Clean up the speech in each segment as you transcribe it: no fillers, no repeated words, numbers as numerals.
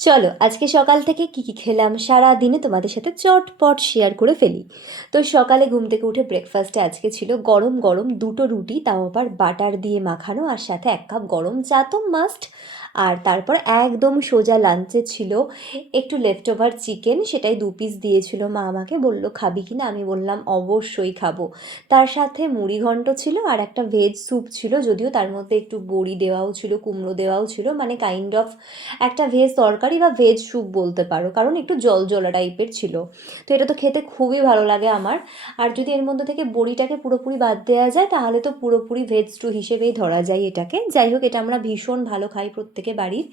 চলো আজকে সকাল থেকে কি খেলাম সারা দিনে তোমাদের সাথে চটপট শেয়ার করে ফেলি। তো সকালে ঘুম থেকে উঠে ব্রেকফাস্টে আজকে ছিল গরম গরম দুটো রুটি, তাও আবার বাটার দিয়ে মাখানো, আর সাথে 1 কাপ গরম চা তো মাস্ট। আর তারপর একদম সোজা লাঞ্চে ছিল একটু লেফট ওভার চিকেন, সেটাই 2 পিস দিয়েছিল মা, আমাকে বলল খাবি কি না, আমি বললাম অবশ্যই খাবো। তার সাথে মুড়ি ঘন্ট ছিল আর একটা ভেজ স্যুপ ছিল, যদিও তার মধ্যে একটু বড়ি দেওয়াও ছিল, কুমড়ো দেওয়াও ছিল, মানে কাইন্ড অফ একটা ভেজ তরকারি বা ভেজ স্যুপ বলতে পারো, কারণ একটু জল জলা টাইপের ছিল। তো এটা তো খেতে খুবই ভালো লাগে আমার। আর যদি এর মধ্যে থেকে বড়িটাকে পুরোপুরি বাদ দেওয়া যায় তাহলে তো পুরোপুরি ভেজ স্টু হিসেবেই ধরা যায় এটাকে। যাই হোক, এটা আমরা ভীষণ ভালো খাই প্রত্যেকে বাড়ির।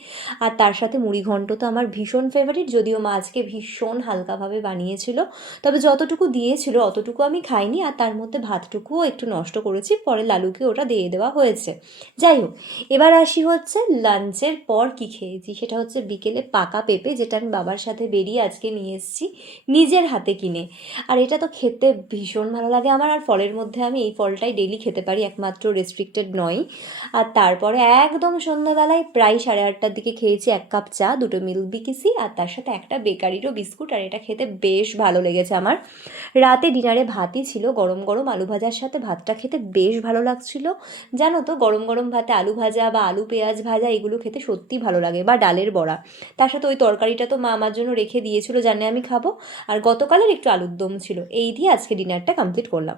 আর তার সাথে মুড়ি ঘন্ট তো আমার ভীষণ ফেভারিট, যদিও মা আজকে ভীষণ হালকাভাবে বানিয়েছিল। তবে যতটুকু দিয়েছিল অতটুকু আমি খাইনি, আর তার মধ্যে ভাতটুকুও একটু নষ্ট করেছি, পরে লালুকে ওটা দিয়ে দেওয়া হয়েছে। যাই হোক, এবার আসি হচ্ছে লাঞ্চের পর কি খেয়েছি, সেটা হচ্ছে বিকেলে পাকা পেঁপে, যেটা আমি বাবার সাথে বেরিয়ে আজকে নিয়ে এসেছি নিজের হাতে কিনে। আর এটা তো খেতে ভীষণ ভালো লাগে আমার, আর ফলের মধ্যে আমি এই ফলটাই ডেইলি খেতে পারি, একমাত্র রেস্ট্রিক্টেড নয়। আর তারপরে একদম সন্ধ্যাবেলায় প্রায় 8:30টার দিকে খেয়েছি 1 কাপ চা, দুটো মিল্ক বিকিসি, আর তার সাথে একটা বেকারিরও বিস্কুট, আর এটা খেতে বেশ ভালো লেগেছে আমার। রাতে ডিনারে ভাতই ছিল, গরম গরম আলু ভাজার সাথে ভাতটা খেতে বেশ ভালো লাগছিল। জানো তো, গরম গরম ভাতে আলু ভাজা বা আলু পেঁয়াজ ভাজা এগুলো খেতে সত্যিই ভালো লাগে, বা ডালের বড়া। তার সাথে ওই তরকারিটা তো মা আমার জন্য রেখে দিয়েছিল, জানে আমি খাবো। আর গতকালের একটু আলুর দম ছিল। এই দিয়ে আজকে ডিনারটা কমপ্লিট করলাম।